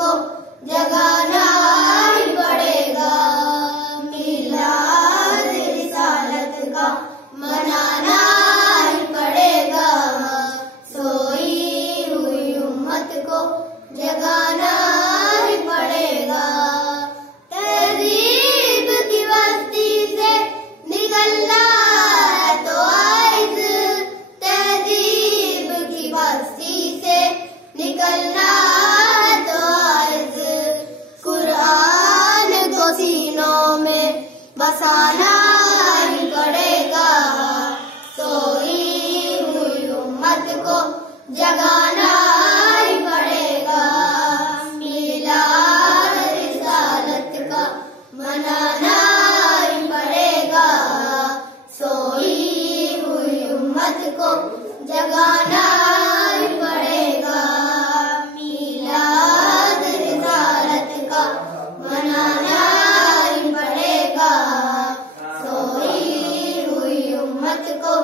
को जगाना ही पड़ेगा। मीलाद रिसालत का मनाना ही पड़ेगा। सोई हुई उम्मत को जगाना ही पड़ेगा। तहजीब की बस्ती से निकलना तो आइज, तहजीब की बस्ती से निकलना तो आइज। कुरान को सीनों में बसाना ही पड़ेगा। सोई हुई उम्मत को जगाना ही पड़ेगा। मीलाद रिसालत का मनाना ही पड़ेगा। सोई हुई उम्मत को जगाना ही पड़ेगा। मीलाद रिसालत का मनाना ही पड़ेगा। सोई हुई उम्मत को